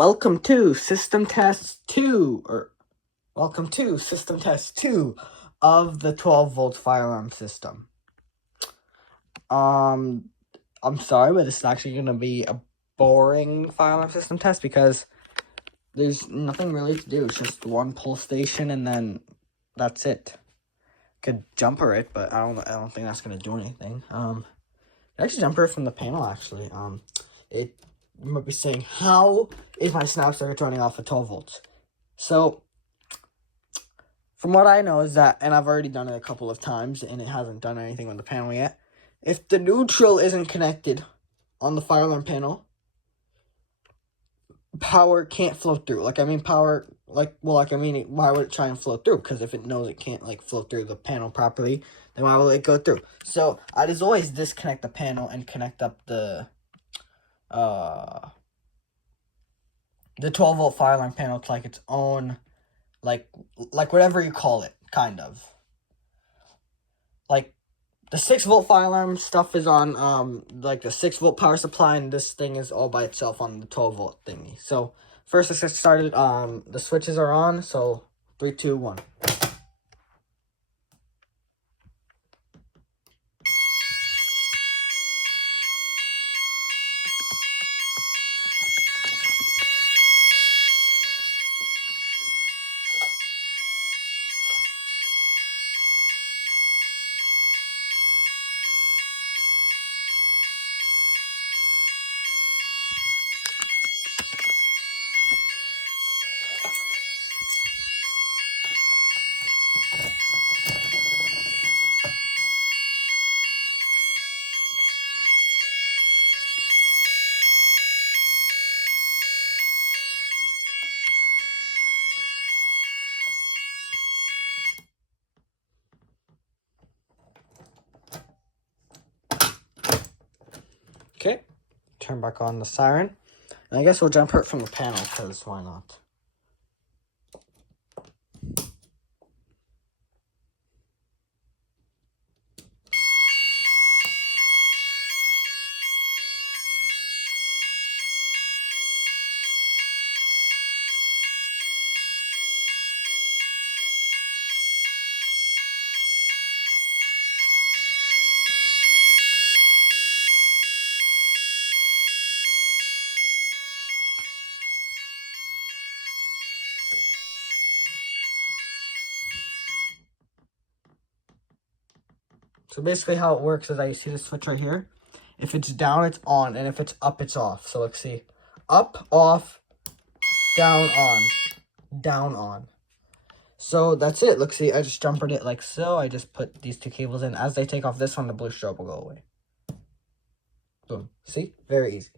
Welcome to System Test 2, welcome to System Test 2 of the 12-volt fire alarm system. I'm sorry, but this is actually going to be a boring fire alarm system test because there's nothing really to do. It's just one pull station and then that's it. Could jumper it, but I don't think that's going to do anything. Actually jumper it from the panel, actually. You might be saying, how is my snap circuit running off of 12 volts? So, from what I know is that, and I've already done it a couple of times, and it hasn't done anything with the panel yet. If the neutral isn't connected on the fire alarm panel, power can't flow through. Why would it try and flow through? Because if it knows it can't, flow through the panel properly, then why will it go through? So, I just always disconnect the panel and connect up the 12-volt fire alarm panel to, its own, whatever you call it, kind of. The 6-volt fire alarm stuff is on, the 6-volt power supply, and this thing is all by itself on the 12-volt thingy. So, first let's get started. The switches are on, so 3, 2, 1. Okay, turn back on the siren. And I guess we'll jump it from the panel, because why not? So basically how it works is that you see the switch right here. If it's down, it's on, and if it's up, it's off. So let's see. Up, off, down, on. Down, on. So that's it. Look, see, I just jumpered it like so. I just put these 2 cables in. As they take off this one, the blue strobe will go away. Boom. See? Very easy.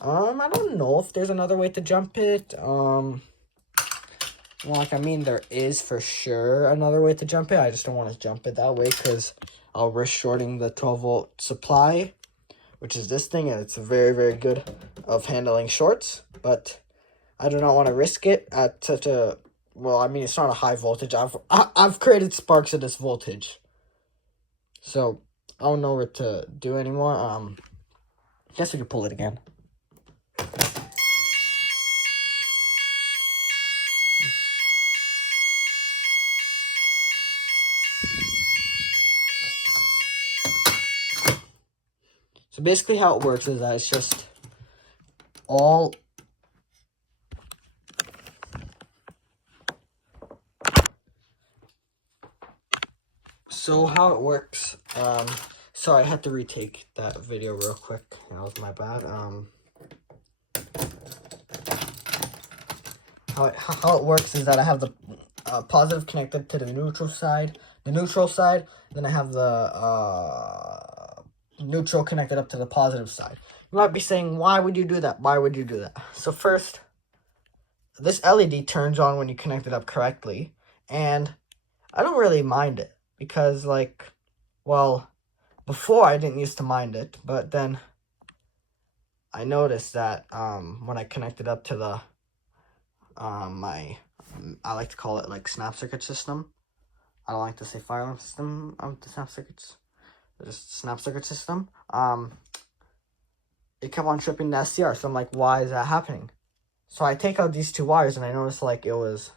I don't know if there's another way to jump it. There is for sure another way to jump it. I just don't want to jump it that way because I'll risk shorting the 12-volt supply, which is this thing, and it's very, very good of handling shorts. But I do not want to risk it at such a... it's not a high voltage. I've created sparks at this voltage. So, I don't know what to do anymore. I guess we could pull it again. So basically how it works is that it's just all... So how it works, sorry, I had to retake that video real quick. That was my bad. How it works is that I have the positive connected to the neutral side, then I have the neutral connected up to the positive side. You might be saying, why would you do that? Why would you do that? So first, this LED turns on when you connect it up correctly, and I don't really mind it. Because, before I didn't used to mind it, but then I noticed that when I connected up to the I like to call it snap circuit system. I don't like to say fire alarm system of the snap circuits. Just snap circuit system. It kept on tripping the SCR. So I'm like, why is that happening? So I take out these 2 wires, and I noticed like it was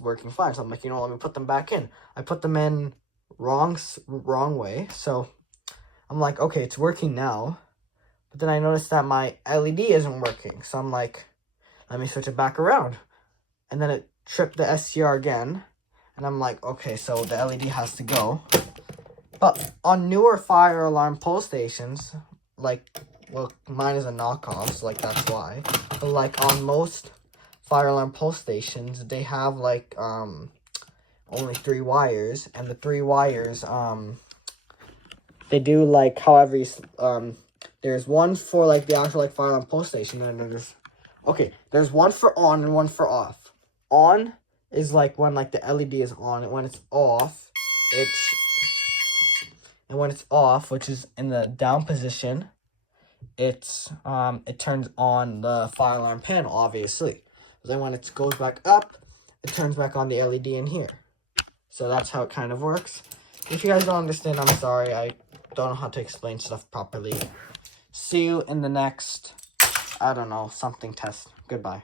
working fine. So I'm like, let me put them back in. I put them in wrong way. So I'm like, okay, it's working now. But then I noticed that my LED isn't working. So I'm like, let me switch it back around. And then it tripped the SCR again. And I'm like, okay, so the LED has to go. But on newer fire alarm pull stations, like, well, mine is a knockoff, so like that's why. But like on most fire alarm pull stations, they have like only 3 wires, and the 3 wires they do like however you there's one for like the actual like fire alarm pull station, and there's one for on and one for off. On is like when like the LED is on, and when it's off, which is in the down position, it turns on the fire alarm panel, obviously. Then when it goes back up, it turns back on the LED in here. So that's how it kind of works. If you guys don't understand, I'm sorry. I don't know how to explain stuff properly. See you in the next, I don't know, something test. Goodbye.